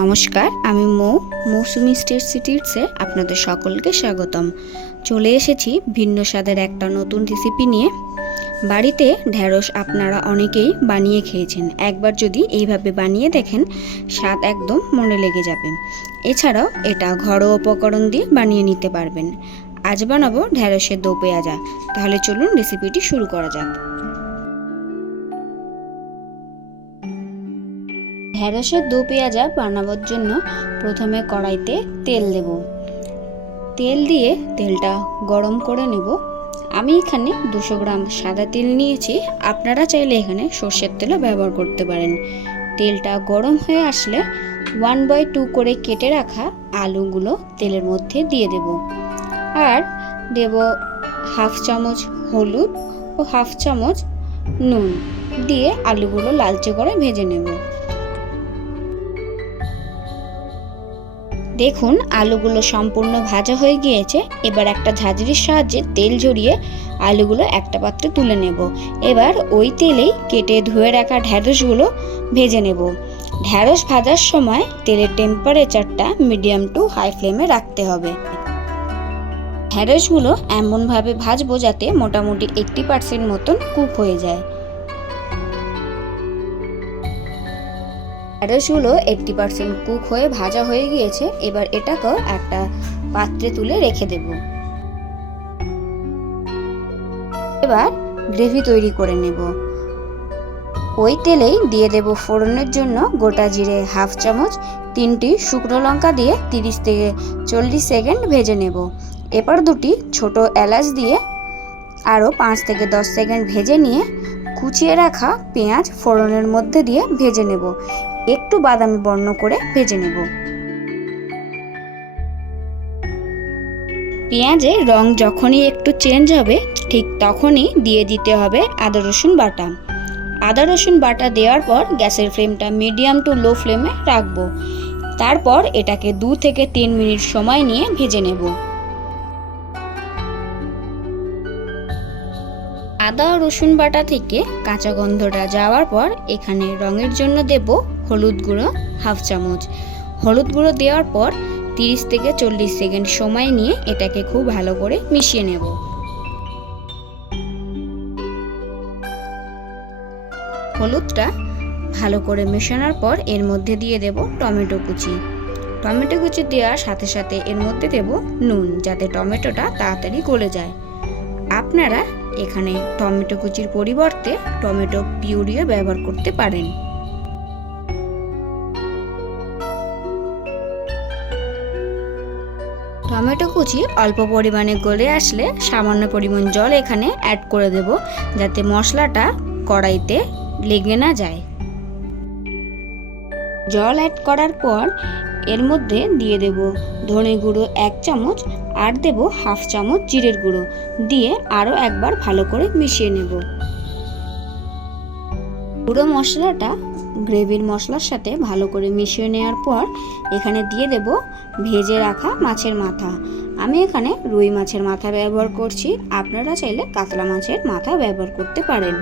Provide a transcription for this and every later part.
নমস্কার, আমি মৌসুমি স্টেট সিটিজে আপনাদের সকলকে স্বাগতম। চলে এসেছি ভিন্ন স্বাদের একটা নতুন রেসিপি নিয়ে। বাড়িতে ঢ্যাঁড়স আপনারা অনেকেই বানিয়ে খেয়েছেন। একবার যদি এইভাবে বানিয়ে দেখেন, স্বাদ একদম মনে লেগে যাবে। এছাড়াও এটা ঘরোয়া উপকরণ দিয়ে বানিয়ে নিতে পারবেন। আজ বানাবো ঢ্যাঁড়সের দো পেঁয়াজা। তাহলে চলুন রেসিপিটি শুরু করা যাক। ঢ্যাঁড়সের দো পেঁয়াজা বানাবার জন্য প্রথমে কড়াইতে তেল দেব। তেল দিয়ে তেলটা গরম করে নেব। আমি এখানে 200 গ্রাম সাদা তেল নিয়েছি। আপনারা চাইলে এখানে সর্ষের তেলও ব্যবহার করতে পারেন। তেলটা গরম হয়ে আসলে 1/2 করে কেটে রাখা আলুগুলো তেলের মধ্যে দিয়ে দেব। আর দেব হাফ চামচ হলুদ ও হাফ চামচ নুন দিয়ে আলুগুলো লালচে করে ভেজে নেব। দেখুন আলুগুলো সম্পূর্ণ ভাজা হয়ে গিয়েছে। এবার একটা ঝাঁঝরির সাহায্যে তেল ঝরিয়ে আলুগুলো একটা পাত্রে তুলে নেব। এবার ওই তেলেই কেটে ধুয়ে রাখা ঢ্যাঁড়সগুলো ভেজে নেব। ঢ্যাঁড়স ভাজার সময় তেলের টেম্পারেচারটা মিডিয়াম টু হাই ফ্লেমে রাখতে হবে। ঢ্যাঁড়সগুলো এমনভাবে ভাজবো যাতে মোটামুটি 80% মতন কুক হয়ে যায়। ঢ্যাঁড়সগুলো 80% কুক হয়ে ভাজা হয়ে গিয়েছে। এবার এটাকেও একটা পাত্রে তুলে রেখে দেব। এবার গ্রেভি তৈরি করে নেব। ওই তেলেই দিয়ে দেব ফোড়নের জন্য গোটা জিরে হাফ চামচ, 3টি শুকনো লঙ্কা দিয়ে 30 থেকে 40 সেকেন্ড ভেজে নেব। এবার 2টি ছোট এলাচ দিয়ে আরও 5 থেকে 10 সেকেন্ড ভেজে নিয়ে কুচিয়ে রাখা পেঁয়াজ ফোড়নের মধ্যে দিয়ে ভেজে নেব। একটু বাদামি বর্ণ করে ভেজে নেব। পেঁয়াজের রং যখনই একটু চেঞ্জ হবে ঠিক তখনই দিয়ে দিতে হবে আদা রসুন বাটা। আদা রসুন বাটা দেওয়ার পর গ্যাসের ফ্লেমটা মিডিয়াম টু লো ফ্লেমে রাখবো। তারপর এটাকে 2 থেকে 3 মিনিট সময় নিয়ে ভেজে নেব। আদা রসুন বাটা থেকে কাঁচা গন্ধটা যাওয়ার পর এখানে রঙের জন্য দেব হলুদ গুঁড়ো হাফ চামচ। হলুদ গুঁড়ো দেওয়ার পর 30 থেকে 40 সেকেন্ড সময় নিয়ে এটাকে খুব ভালো করে মিশিয়ে নেব। হলুদটা ভালো করে মেশানোর পর এর মধ্যে দিয়ে দেব টমেটো কুচি। টমেটো কুচি দেওয়ার সাথে সাথে এর মধ্যে দেব নুন, যাতে টমেটোটা তাড়াতাড়ি গলে যায়। আপনারা এখানে টমেটো কুচির পরিবর্তে টমেটো পিউরিও ব্যবহার করতে পারেন। টমেটো কুচি অল্প পরিমাণে গলে আসলে সামান্য পরিমাণ জল এখানে অ্যাড করে দেব, যাতে মশলাটা কড়াইতে লেগে না যায়। জল অ্যাড করার পর এর মধ্যে দিয়ে দেব ধনে গুঁড়ো 1 চামচ আর দেব হাফ চামচ জিরের গুঁড়ো দিয়ে আরও একবার ভালো করে মিশিয়ে নেব। পুরো মশলাটা গ্রেভির মশলার সাথে ভালো করে মিশিয়ে নেওয়ার পর এখানে দিয়ে দেব ভেজে রাখা মাছের মাথা। আমি এখানে রুই মাছের মাথা ব্যবহার করছি। আপনারা চাইলে কাতলা মাছের মাথা ব্যবহার করতে পারেন।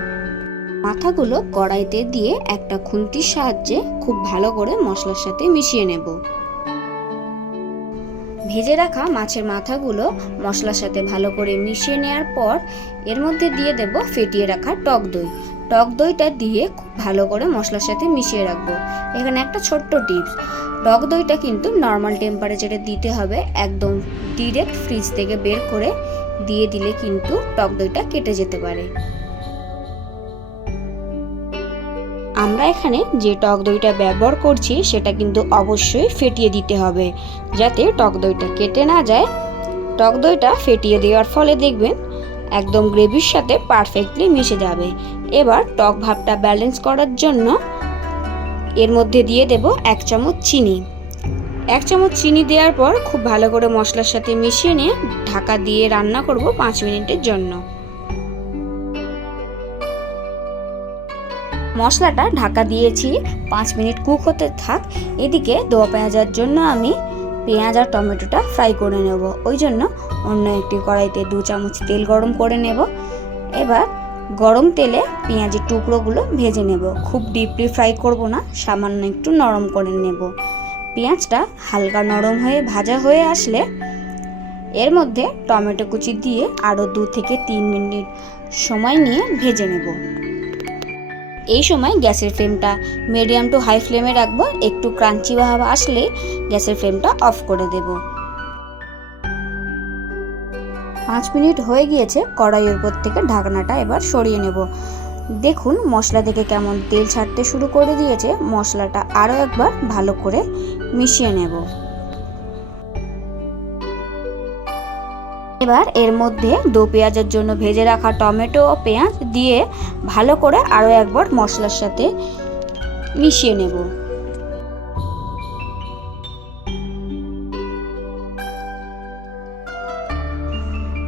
মাথাগুলো কড়াইতে দিয়ে একটা খুন্তির সাহায্যে খুব ভালো করে মশলার সাথে মিশিয়ে নেব। ভেজে রাখা মাছের মাথাগুলো মশলার সাথে ভালো করে মিশিয়ে নেওয়ার পর এর মধ্যে দিয়ে দেব ফেটিয়ে রাখা টক দই। টক দইটা দিয়ে খুব ভালো করে মশলার সাথে মিশিয়ে রাখবো। এখানে একটা ছোট্ট টিপস, টক দইটা কিন্তু নর্মাল টেম্পারেচারে দিতে হবে। একদম ডিরেক্ট ফ্রিজ থেকে বের করে দিয়ে দিলে কিন্তু টক দইটা কেটে যেতে পারে। আমরা এখানে যে টক দইটা ব্যবহার করছি সেটা কিন্তু অবশ্যই ফেটিয়ে দিতে হবে, যাতে টক দইটা কেটে না যায়। টক দইটা ফেটিয়ে দেওয়ার ফলে দেখবেন একদম গ্রেভির সাথে পারফেক্টলি মিশে যাবে। এবার টক ভাবটা ব্যালেন্স করার জন্য এর মধ্যে দিয়ে দেব 1 চামচ চিনি। 1 চামচ চিনি দেওয়ার পর খুব ভালো করে মশলার সাথে মিশিয়ে নিয়ে ঢাকা দিয়ে রান্না করব 5 মিনিটের জন্য। মশলাটা ঢাকা দিয়েছি, 5 মিনিট কুক হতে থাক। এদিকে দো পেঁয়াজার জন্য আমি পেঁয়াজ আর টমেটোটা ফ্রাই করে নেব। ওই জন্য অন্য একটি কড়াইতে 2 চামচ তেল গরম করে নেব। এবার গরম তেলে পেঁয়াজের টুকরোগুলো ভেজে নেব। খুব ডিপলি ফ্রাই করব না, সামান্য একটু নরম করে নেব। পেঁয়াজটা হালকা নরম হয়ে ভাজা হয়ে আসলে এর মধ্যে টমেটো কুচি দিয়ে আরও 2 থেকে 3 মিনিট সময় নিয়ে ভেজে নেব। এই সময় গ্যাসের ফ্লেমটা মিডিয়াম টু হাই ফ্লেমে রাখবো। একটু ক্রাঞ্চি ভাব আসলে গ্যাসের ফ্লেমটা অফ করে দেব। 5 মিনিট হয়ে গিয়েছে। কড়াইয়ের উপর থেকে ঢাকনাটা এবার সরিয়ে নেব। দেখুন মশলা থেকে কেমন তেল ছাড়তে শুরু করে দিয়েছে। মশলাটা আরও একবার ভালো করে মিশিয়ে নেব। এবার এর মধ্যে দো পেঁয়াজের জন্য ভেজে রাখা টমেটো ও পেঁয়াজ দিয়ে ভালো করে আরও একবার মশলার সাথে মিশিয়ে নেব।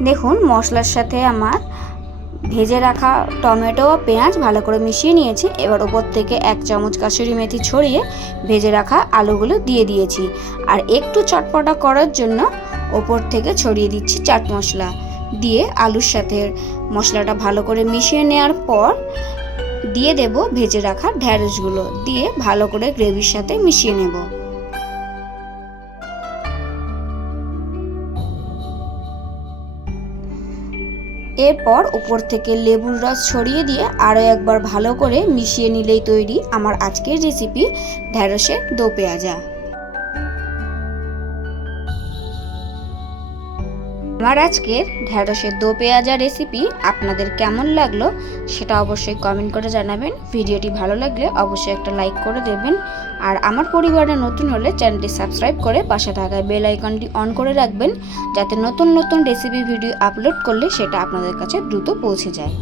দেখুন মশলার সাথে আমার ভেজে রাখা টমেটো ও পেঁয়াজ ভালো করে মিশিয়ে নিয়েছি। এবার ওপর থেকে 1 চামচ কাসুরি মেথি ছড়িয়ে ভেজে রাখা আলুগুলো দিয়ে দিয়েছি। আর একটু চটপটা করার জন্য ওপর থেকে ছড়িয়ে দিচ্ছি চাট মশলা। দিয়ে আলুর সাথে মশলাটা ভালো করে মিশিয়ে নেওয়ার পর দিয়ে দেব ভেজে রাখা ঢ্যাঁড়সগুলো, দিয়ে ভালো করে গ্রেভির সাথে মিশিয়ে নেব। এরপর উপর থেকে লেবুর রস ছড়িয়ে দিয়ে আরও একবার ভালো করে মিশিয়ে নিলেই তৈরি আমার আজকের রেসিপি ঢ্যাঁড়সের দো পেঁয়াজা। আমার আজকের ঢ্যাঁড়সের দো পেঁয়াজা রেসিপি আপনাদের কেমন লাগলো সেটা অবশ্যই কমেন্ট করে জানাবেন। ভিডিওটি ভালো লাগলে অবশ্যই একটা লাইক করে দেবেন। আর আমার পরিবারে নতুন হলে চ্যানেলটি সাবস্ক্রাইব করে পাশে থাকা বেল আইকনটি অন করে রাখবেন, যাতে নতুন নতুন রেসিপি ভিডিও আপলোড করলে সেটা আপনাদের কাছে দ্রুত পৌঁছে যায়।